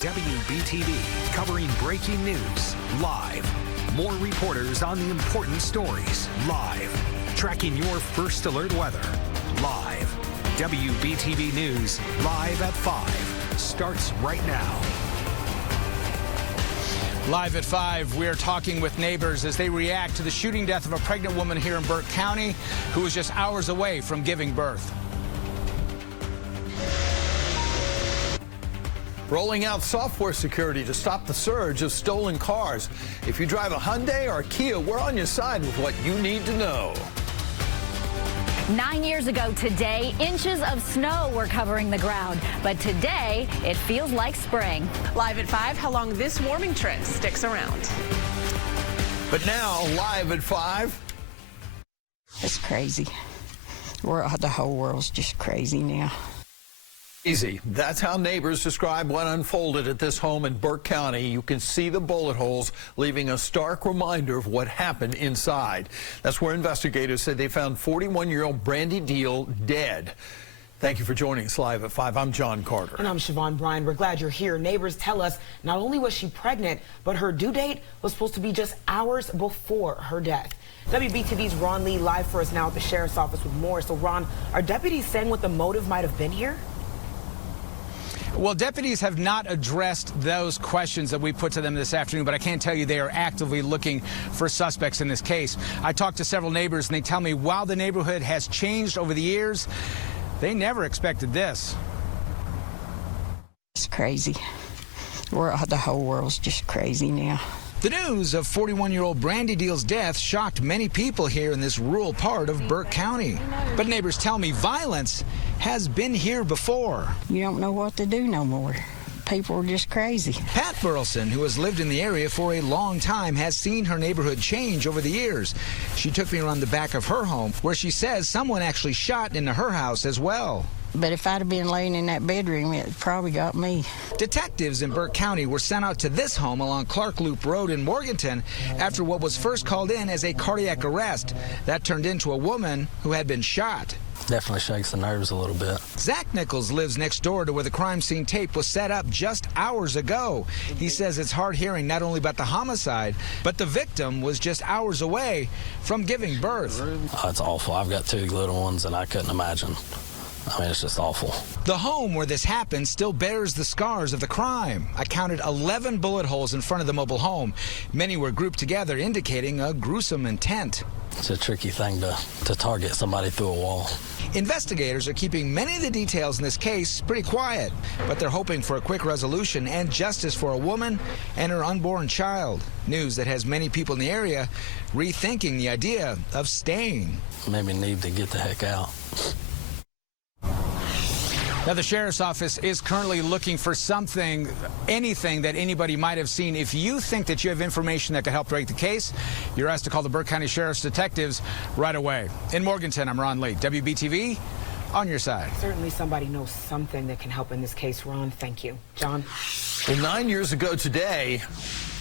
WBTV covering breaking news live. More reporters on the important stories live. Tracking your first alert weather live. WBTV News live at 5 starts right now. Live at 5, we're talking with neighbors as they react to the shooting death of a pregnant woman here in Burke County who was just hours away from giving birth. Rolling out software security to stop the surge of stolen cars. If you drive a Hyundai or a Kia, we're on your side with what you need to know. 9 years ago today, inches of snow were covering the ground. But today, it feels like spring. Live at 5, how long this warming trend sticks around. But now, live at 5. It's crazy. The whole world's just crazy now. Easy. That's how neighbors describe what unfolded at this home in Burke County. You can see the bullet holes, leaving a stark reminder of what happened inside. That's where investigators said they found 41-year-old Brandy Deal dead. Thank you for joining us live at 5. I'm John Carter. And I'm Siobhan Bryan. We're glad you're here. Neighbors tell us not only was she pregnant, but her due date was supposed to be just hours before her death. WBTV's Ron Lee live for us now at the sheriff's office with more. So, Ron, are deputies saying what the motive might have been here? Well, deputies have not addressed those questions that we put to them this afternoon, but I can tell you they are actively looking for suspects in this case. I talked to several neighbors, and they tell me while the neighborhood has changed over the years, they never expected this. It's crazy. The whole world's just crazy now. The news of 41-year-old Brandy Deal's death shocked many people here in this rural part of Burke County. But neighbors tell me violence has been here before. You don't know what to do no more. People are just crazy. Pat Burleson, who has lived in the area for a long time, has seen her neighborhood change over the years. She took me around the back of her home, where she says someone actually shot into her house as well. But if I'd have been laying in that bedroom, it probably got me. Detectives in Burke County were sent out to this home along Clark Loop Road in Morganton after what was first called in as a cardiac arrest. That turned into a woman who had been shot. Definitely shakes the nerves a little bit. Zach Nichols lives next door to where the crime scene tape was set up just hours ago. He says it's hard hearing not only about the homicide, but the victim was just hours away from giving birth. Oh, it's awful. I've got 2 little ones, and I couldn't imagine. I mean, it's just awful. The home where this happened still bears the scars of the crime. I counted 11 bullet holes in front of the mobile home. Many were grouped together, indicating a gruesome intent. It's a tricky thing to target somebody through a wall. Investigators are keeping many of the details in this case pretty quiet, but they're hoping for a quick resolution and justice for a woman and her unborn child. News that has many people in the area rethinking the idea of staying. Maybe need to get the heck out. Now, the sheriff's office is currently looking for anything that anybody might have seen. If you think that you have information that could help break the case, you're asked to call the Burke County Sheriff's detectives right away. In Morganton, I'm Ron Lee, WBTV, on your side. Certainly somebody knows something that can help in this case, Ron. Thank you. John? Well, 9 years ago today,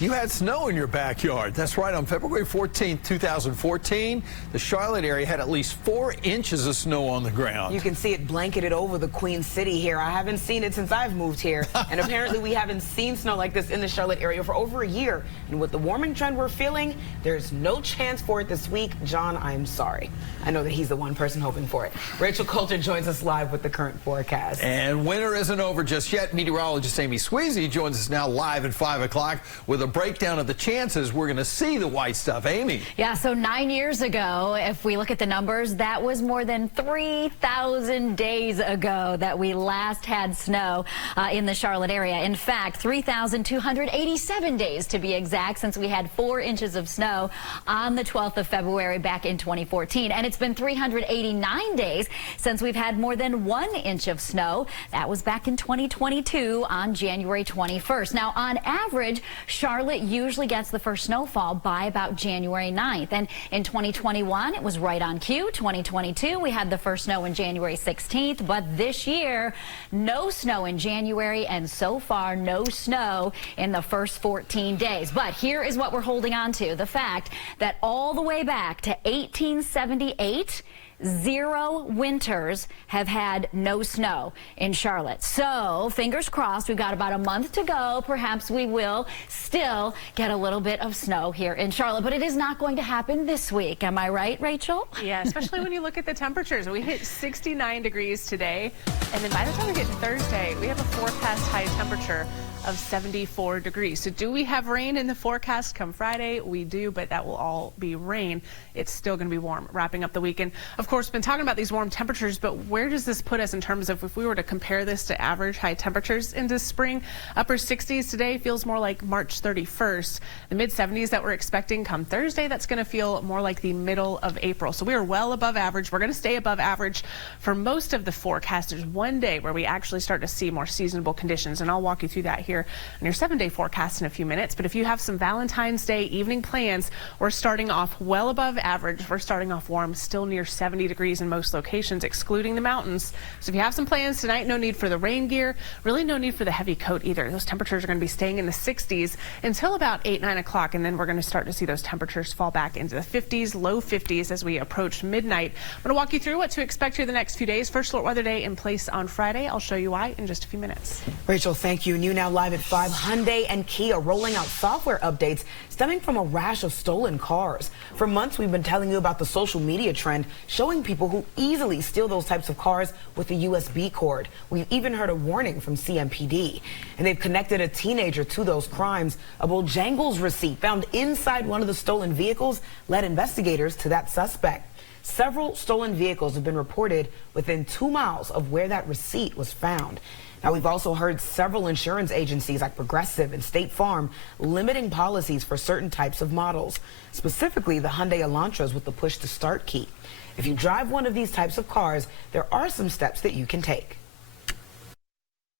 you had snow in your backyard. That's right. On February 14th, 2014, the Charlotte area had at least 4 inches of snow on the ground. You can see it blanketed over the Queen City here. I haven't seen it since I've moved here. And apparently we haven't seen snow like this in the Charlotte area for over a year. And with the warming trend we're feeling, there's no chance for it this week. John, I'm sorry. I know that he's the one person hoping for it. Rachel Coulter joins us live with the current forecast. And winter isn't over just yet. Meteorologist Amy Squeezy joins us now live at 5 o'clock with a breakdown of the chances we're going to see the white stuff. Amy. Yeah, so 9 years ago, if we look at the numbers, that was more than 3,000 days ago that we last had snow in the Charlotte area. In fact, 3,287 days to be exact, since we had 4 inches of snow on the 12th of February back in 2014. And it's been 389 days since we've had more than 1 inch of snow. That was back in 2022 on January 21st. Now, on average, Charlotte usually gets the first snowfall by about January 9th. And in 2021, it was right on cue. 2022, we had the first snow in January 16th. But this year, no snow in January, and so far, no snow in the first 14 days. But here is what we're holding on to, the fact that all the way back to 1878, 0 winters have had no snow in Charlotte. So fingers crossed, we've got about a month to go. Perhaps we will still get a little bit of snow here in Charlotte, but it is not going to happen this week. Am I right, Rachel? Yeah, especially when you look at the temperatures. We hit 69 degrees today, and then by the time we get to Thursday, we have a forecast high temperature of 74 degrees. So do we have rain in the forecast come Friday? We do, but that will all be rain. It's still going to be warm wrapping up the weekend. Of course, been talking about these warm temperatures, but where does this put us in terms of if we were to compare this to average high temperatures into spring? Upper 60s today feels more like March 31st. The mid 70s that we're expecting come Thursday, that's going to feel more like the middle of April. So we are well above average. We're going to stay above average for most of the forecast. There's one day where we actually start to see more seasonable conditions, and I'll walk you through that here on your 7-day forecast in a few minutes. But if you have some Valentine's Day evening plans, we're starting off well above average. We're starting off warm, still near 70 degrees in most locations, excluding the mountains. So if you have some plans tonight, no need for the rain gear, really no need for the heavy coat either. Those temperatures are going to be staying in the 60s until about 8, 9 o'clock, and then we're going to start to see those temperatures fall back into the 50s, low 50s as we approach midnight. I'm going to walk you through what to expect here the next few days. First alert weather day in place on Friday. I'll show you why in just a few minutes. Rachel, thank you. And you now live at 5. Hyundai and Kia rolling out software updates stemming from a rash of stolen cars. For months, we've been telling you about the social media trend showing people who easily steal those types of cars with a USB cord. We've even heard a warning from CMPD. And they've connected a teenager to those crimes. A Bojangles receipt found inside one of the stolen vehicles led investigators to that suspect. Several stolen vehicles have been reported within 2 miles of where that receipt was found. Now, we've also heard several insurance agencies like Progressive and State Farm limiting policies for certain types of models, specifically the Hyundai Elantras with the push-to-start key. If you drive one of these types of cars, there are some steps that you can take.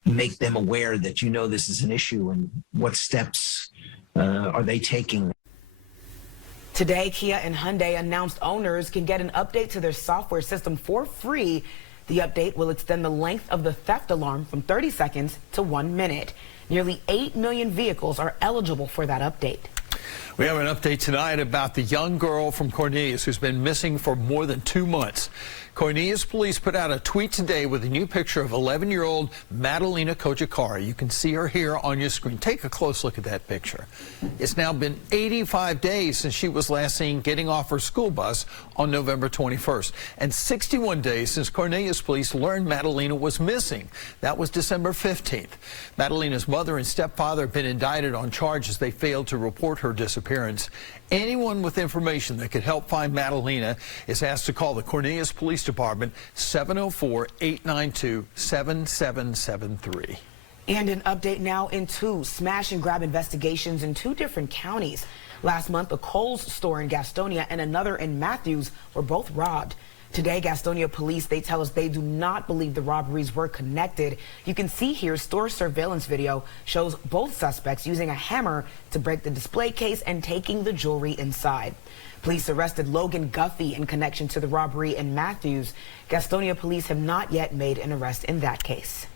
Make them aware that you know this is an issue and what steps are they taking. Today, Kia and Hyundai announced owners can get an update to their software system for free. The update will extend the length of the theft alarm from 30 seconds to 1 minute. Nearly 8 million vehicles are eligible for that update. We have an update tonight about the young girl from Cornelius who's been missing for more than 2 months. Cornelius police put out a tweet today with a new picture of 11-year-old Madalena Kojakari. You can see her here on your screen. Take a close look at that picture. It's now been 85 days since she was last seen getting off her school bus on November 21st, and 61 days since Cornelius police learned Madalena was missing. That was December 15th. Madalena's mother and stepfather have been indicted on charges they failed to report her disappearance. Anyone with information that could help find Madalena is asked to call the Cornelius Police Department, 704-892-7773. And an update now in 2 smash and grab investigations in 2 different counties. Last month, a Kohl's store in Gastonia and another in Matthews were both robbed. Today, Gastonia police, they tell us they do not believe the robberies were connected. You can see here store surveillance video shows both suspects using a hammer to break the display case and taking the jewelry inside. Police arrested Logan Guffey in connection to the robbery in Matthews. Gastonia police have not yet made an arrest in that case.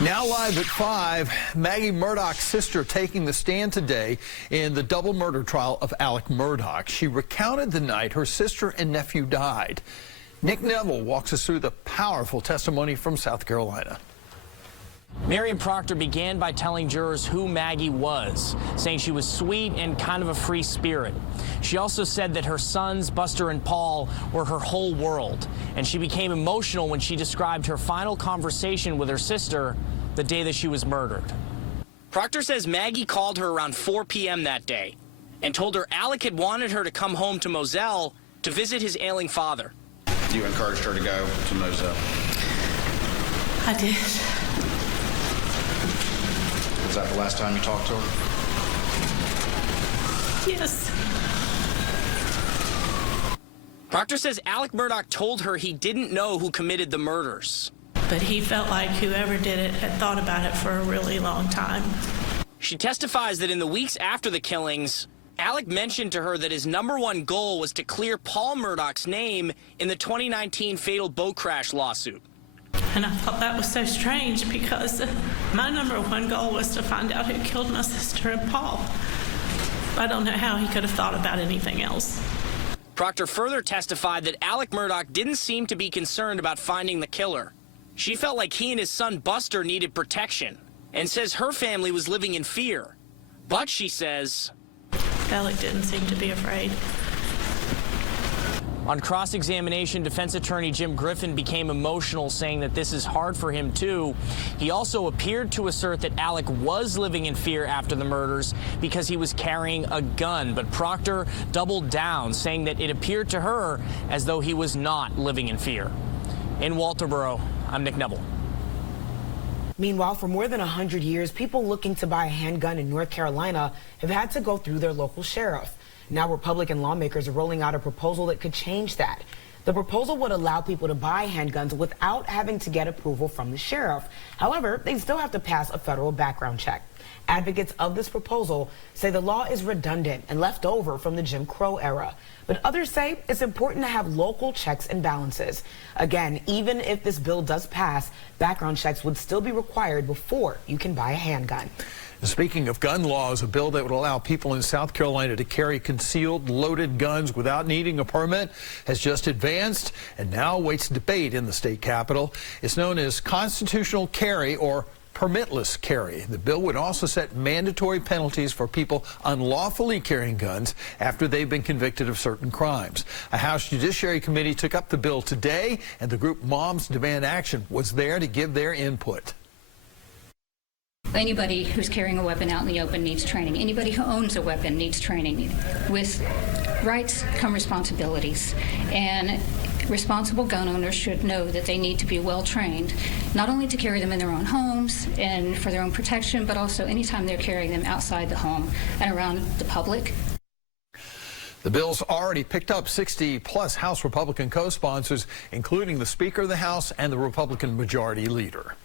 Now live at 5, Maggie Murdoch's sister taking the stand today in the double murder trial of Alec Murdaugh. She recounted the night her sister and nephew died. Nick Neville walks us through the powerful testimony from South Carolina. Marion Proctor began by telling jurors who Maggie was, saying she was sweet and kind of a free spirit. She also said that her sons, Buster and Paul, were her whole world, and she became emotional when she described her final conversation with her sister the day that she was murdered. Proctor says Maggie called her around 4 p.m. that day and told her Alec had wanted her to come home to Moselle to visit his ailing father. You encouraged her to go to Moselle? I did. Was that the last time you talked to her? Yes. Proctor says Alec Murdaugh told her he didn't know who committed the murders. But he felt like whoever did it had thought about it for a really long time. She testifies that in the weeks after the killings, Alec mentioned to her that his #1 goal was to clear Paul Murdaugh's name in the 2019 fatal boat crash lawsuit. And I thought that was so strange because my #1 goal was to find out who killed my sister and Paul. I don't know how he could have thought about anything else. Proctor further testified that Alec Murdaugh didn't seem to be concerned about finding the killer. She felt like he and his son Buster needed protection and says her family was living in fear. But she says, Alec didn't seem to be afraid. On cross-examination, defense attorney Jim Griffin became emotional, saying that this is hard for him, too. He also appeared to assert that Alec was living in fear after the murders because he was carrying a gun. But Proctor doubled down, saying that it appeared to her as though he was not living in fear. In Walterboro, I'm Nick Neville. Meanwhile, for more than 100 years, people looking to buy a handgun in North Carolina have had to go through their local sheriff. Now Republican lawmakers are rolling out a proposal that could change that. The proposal would allow people to buy handguns without having to get approval from the sheriff. However, they still have to pass a federal background check. Advocates of this proposal say the law is redundant and left over from the Jim Crow era. But others say it's important to have local checks and balances. Again, even if this bill does pass, background checks would still be required before you can buy a handgun. Speaking of gun laws, a bill that would allow people in South Carolina to carry concealed loaded guns without needing a permit has just advanced and now awaits debate in the state capitol. It's known as constitutional carry or permitless carry. The bill would also set mandatory penalties for people unlawfully carrying guns after they've been convicted of certain crimes. A House Judiciary Committee took up the bill today, and the group Moms Demand Action was there to give their input. Anybody who's carrying a weapon out in the open needs training. Anybody who owns a weapon needs training. With rights come responsibilities. And responsible gun owners should know that they need to be well trained, not only to carry them in their own homes and for their own protection, but also anytime they're carrying them outside the home and around the public. The bill's already picked up 60-plus House Republican co-sponsors, including the Speaker of the House and the Republican Majority Leader.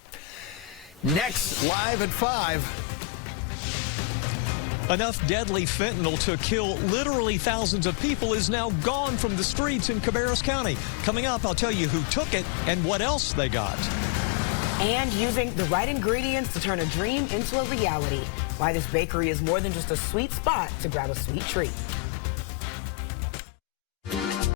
Next, live at 5. Enough deadly fentanyl to kill literally thousands of people is now gone from the streets in Cabarrus County. Coming up, I'll tell you who took it and what else they got. And using the right ingredients to turn a dream into a reality. Why this bakery is more than just a sweet spot to grab a sweet treat.